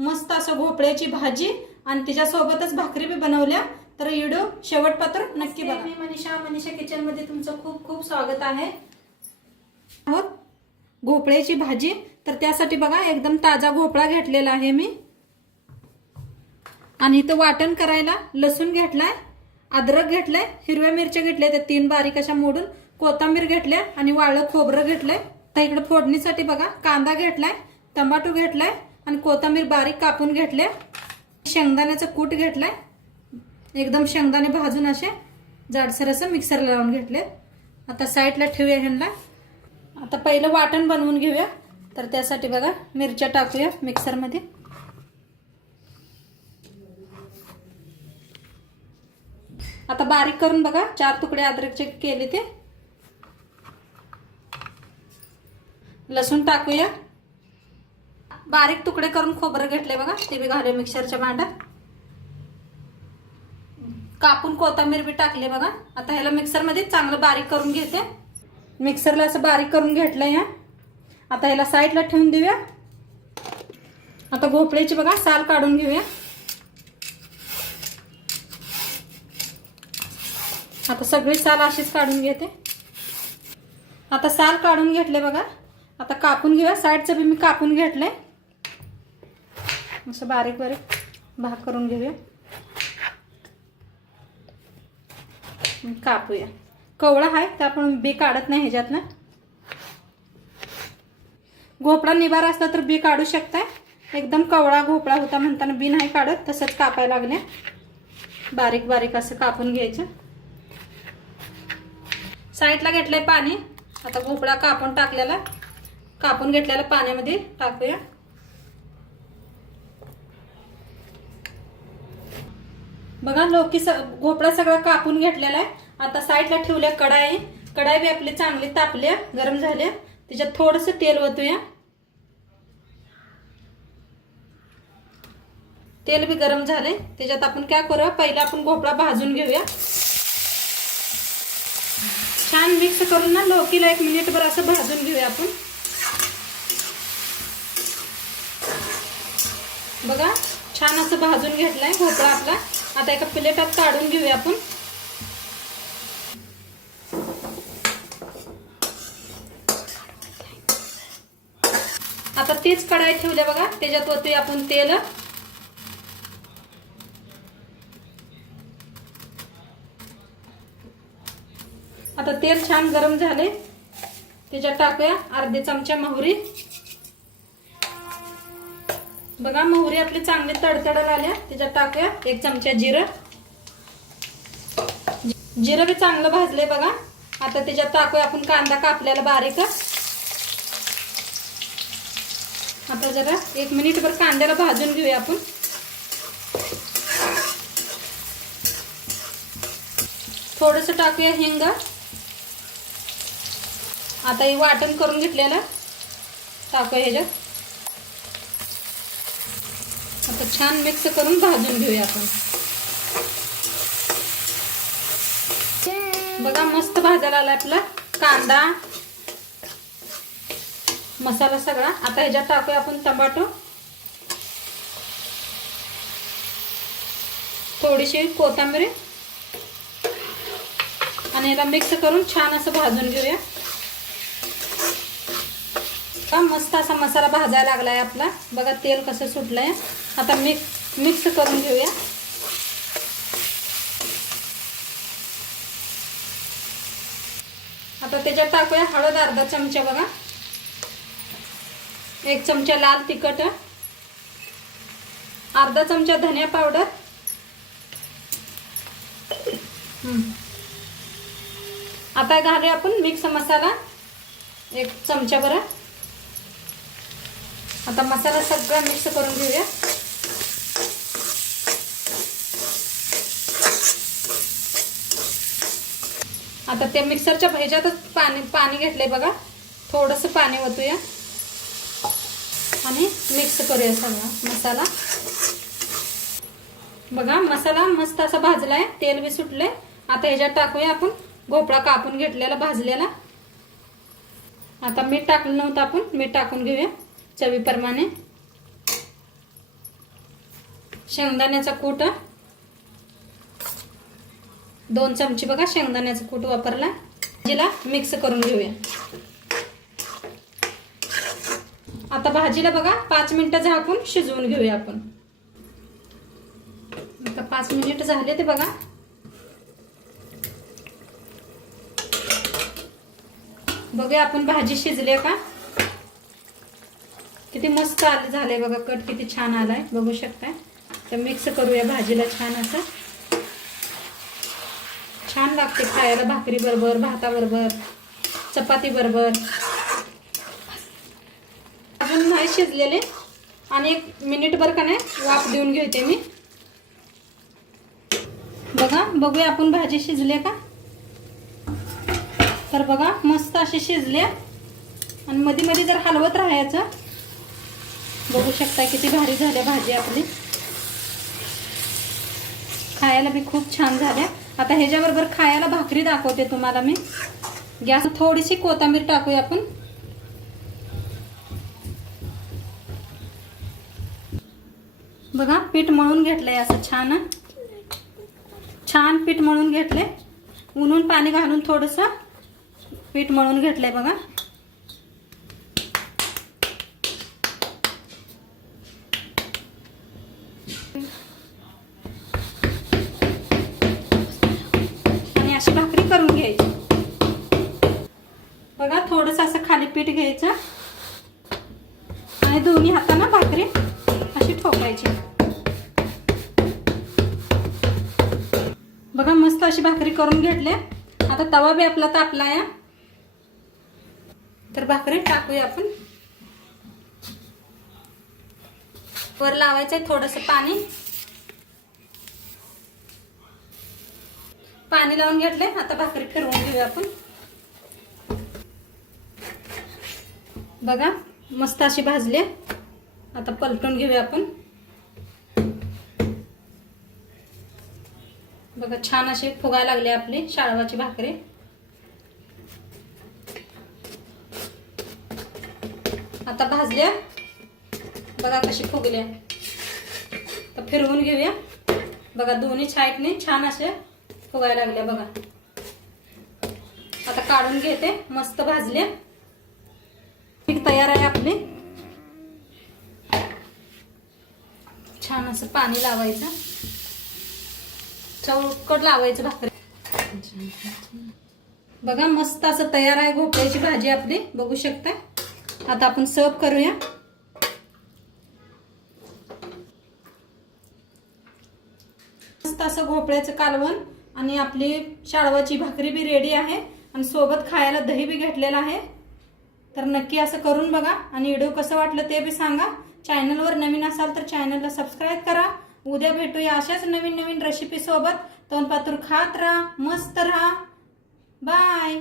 मस्त असं भोपळ्याची भाजी आणि तिच्यासोबतच भाकरी बी बनवल्या। तर व्हिडिओ शेवटपर्यंत नक्की बघा। मी मनीषा किचन मध्ये तुमचं खूप खूप स्वागत आहे। भोपळ्याची भाजी, तर त्यासाठी बघा एकदम ताजा भोपळा घेतलेला आहे मी। आणि इथं वाटण करायला लसूण घेतलाय, अद्रक घेतलाय, हिरव्या मिरच्या घेतल्या त्या 3 बारीक अशा मोडून, कोथिंबीर घेतल्या आणि वाळलं खोबरं घेतलंय। तर इकडे फोडणीसाठी बघा कांदा घेतलाय, टमाटो घेतलाय आणि कोथिंबीर बारीक कापून घेतले। शेंगदाण्याचं कूट घेतलाय, एकदम शेंगदाणे भाजून असे जाडसर असं मिक्सरला लावून घेतले। आता साईडला ठेवूया ह्यांना। आता पहिलं वाटण बनवून घेऊया। तर त्यासाठी बघा मिरच्या टाकूया मिक्सर मध्ये। आता बारीक करून बघा 4 तुकडे अद्रकचे केले ते। लसूण टाकूया, बारीक तुकडे करून खोबरं घेतले बघा, ते बी घालूया मिक्सरच्या भांड्यात। कापून कोथिंबीर बी टाकले बघा। आता ह्याला मिक्सर मध्ये चांगलं बारीक करून घेते। मिक्सरला असं बारीक करून घेतलंय। आता ह्याला साईडला ठेवून देऊया। आता भोपळ्याची बघा साल काढून घेऊया। आता सगळी साल अशीच काढून घेते। आता साल काढून घेतले बघा। आता कापून घेऊया, साईडचं बी मी कापून घेतलंय, असं बारीक बारीक भाग करून घेऊया। कापूया, कवळा आहे तर आपण बी काढत नाही ह्याच्यातनं। भोपळा निबार असला तर बी काढू शकताय, एकदम कवळा भोपळा होता म्हणताना बी नाही काढत, तसंच कापायला लागले। बारीक बारीक असं कापून घ्यायचं। साईडला घेतलंय पाणी। आता भोपळा कापून घेतलेला पाण्यामध्ये टाकूया। बघा भोपळा सगळा कापून घेतलेला आहे। आता साईडला ठेवल्या कढाई बी आपली चांगली तापल्या, गरम झाल्या। त्याच्यात थोडंसं तेल ओतूया। तेल बी गरम झाले, त्याच्यात आपण काय करूया, पहिला आपण भोपळा भाजून घेऊया। छान मिक्स करून ना लौकीला 1 मिनिटभर असं भाजून घेऊया आपण। बघा छान असं भाजून घेतलाय भोपळा आपला। आता एका प्लेटात काढून घेऊया आपण। आता तीच कढाई ठेवल्या बघा, त्याच्यात ओतूया आपण तेल। आता तेल छान गरम झाले, त्याच्यात टाकूया अर्धे चमचा मोहरी। बघा मोहरी आपली चांगली तडतडायला आल्या, त्याच्यात टाकूया 1 चमचा जिरं। जिरं बी चांगलं भाजले बघा। आता त्याच्यात टाकूया आपण कांदा कापलेला बारीक। आता जरा 1 मिनिटभर कांद्याला भाजून घेऊया आपण। थोडंसं टाकूया हिंग। आता हे वाटण करून घेतलेलं टाकूया ह्याच्यात। आता छान मिक्स करून भाजून घेऊया आपण। बघा मस्त भाजायला आला आपला कांदा मसाला सगळा। आता ह्याच्यात टाकूया आपण टमाटो, थोडीशी कोथिंबीर आणि याला मिक्स करून छान असं भाजून घेऊया। मस्त असा मसाला भाजायला लागलाय आपला। बघा तेल कसं सुटलंय। आता मिक्स करून घेऊया। आता त्याच्यात टाकूया हळद अर्धा चमचा बघा, 1 चमचा लाल तिखट, अर्धा चमचा धनिया पावडर, आता घालूया आपण मिक्स मसाला 1 चमचा भर। आता मसाला सगळा मिक्स करून घेऊया। आता त्या मिक्सरच्या ह्याच्यातच पाणी घेतलंय बघा, थोडंसं पाणी ओतूया आणि मिक्स करूया सगळा मसाला। बघा मसाला मस्त असा भाजलाय, तेल बी सुटले। आता ह्याच्यात टाकूया आपण भोपळा कापून घेतलेला भाजलेला। आता मीठ टाकलं नव्हतं आपण, मीठ टाकून घेऊया चवीप्रमाणे। शेंगदाण्याचा कूट 2 चमचे बघा शेंगदाण्याचा कूट वापरला. भाजीला मिक्स करून घेऊया. आता भाजीला बघा 5 मिनिटं झाकून शिजवून घेऊया आपण. आता 5 मिनिट झाले ते बघा. बघूया आपण भाजी शिजली का. किती मस्त झाले बघा. कट किती छान आलाय बघू शकता. तर मिक्स करूया भाजीला छान असं. छान लागते खायला भाकरी बरोबर, भाताबरोबर, चपाती बरोबर. अजून नाही शिजलेले आणि 1 मिनिटभर का नाही वाफ देऊन घेते मी. बघा बघूया आपण भाजी शिजली का. तर बघा मस्त अशी शिजले आणि मध्ये मध्ये जर हलवत राहायचं. बघू शकता किती भारी झाल्या भाजी आपली. खायला बी खूप छान झाल्या. आता ह्याच्याबरोबर खायला भाकरी दाखवते तुम्हाला मी. गॅस थोडीशी कोथिंबीर टाकूया आपण. बघा पीठ मळून घेतलंय असं छान छान पीठ मळून घेतले. उन्हून पाणी घालून थोडंसं पीठ मळून घेतलंय बघा. आणि अशी भाकरी करून घ्यायची. बघा थोडंसं असं खाली पीठ घ्यायचं आणि दोन्ही हाताने भाकरी अशी ठोकायची. बघा मस्त अशी भाकरी करून घेतले. आता तवा बी आपला तापला आहे. तर भाकरी टाकूया आपण. वर लावायचंय थोडंसं पाणी लावून घेतले. आता भाकरी फिरवून घेऊया आपण. बघा मस्त अशी भाजली. आता पलटून घेऊया आपण. बघा छान अशी फुगायला लागली आपली शाळवाची भाकरी. आता भाजल्या बघा कशी फुगल्या. तर फिरवून घेऊया. बघा दोन्ही साईडने छान असे फुगायला लागल्या बघा. आता काढून घेते. मस्त भाजल्या. पीठ तयार आहे आपले. छान असं पाणी लावायचं. चौकट लावायचं भाकरी. बघा मस्त असं तयार आहे भोपळ्याची भाजी आपली बघू शकता. आता आपण सर्व करूया. मस्त असं भोपळ्याचं कालवण आणि आपली शाळवाची भाकरी बी रेडी आहे आणि सोबत खायला दही बी घेतलेला आहे. तर नक्की असं करून बघा आणि व्हिडिओ कसं वाटलं ते बी सांगा. चॅनलवर नवीन असाल तर चॅनलला सबस्क्राईब करा. उद्या भेटूया अशाच नवीन नवीन रेसिपी सोबत. तोंडपातूर खात राहा, मस्त राहा. बाय.